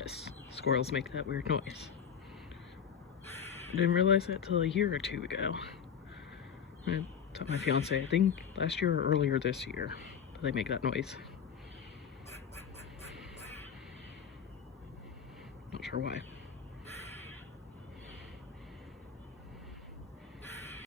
Yes, squirrels make that weird noise. I didn't realize that till a year or two ago. I told my fiance, I think last year or earlier this year, that they make that noise. Not sure why.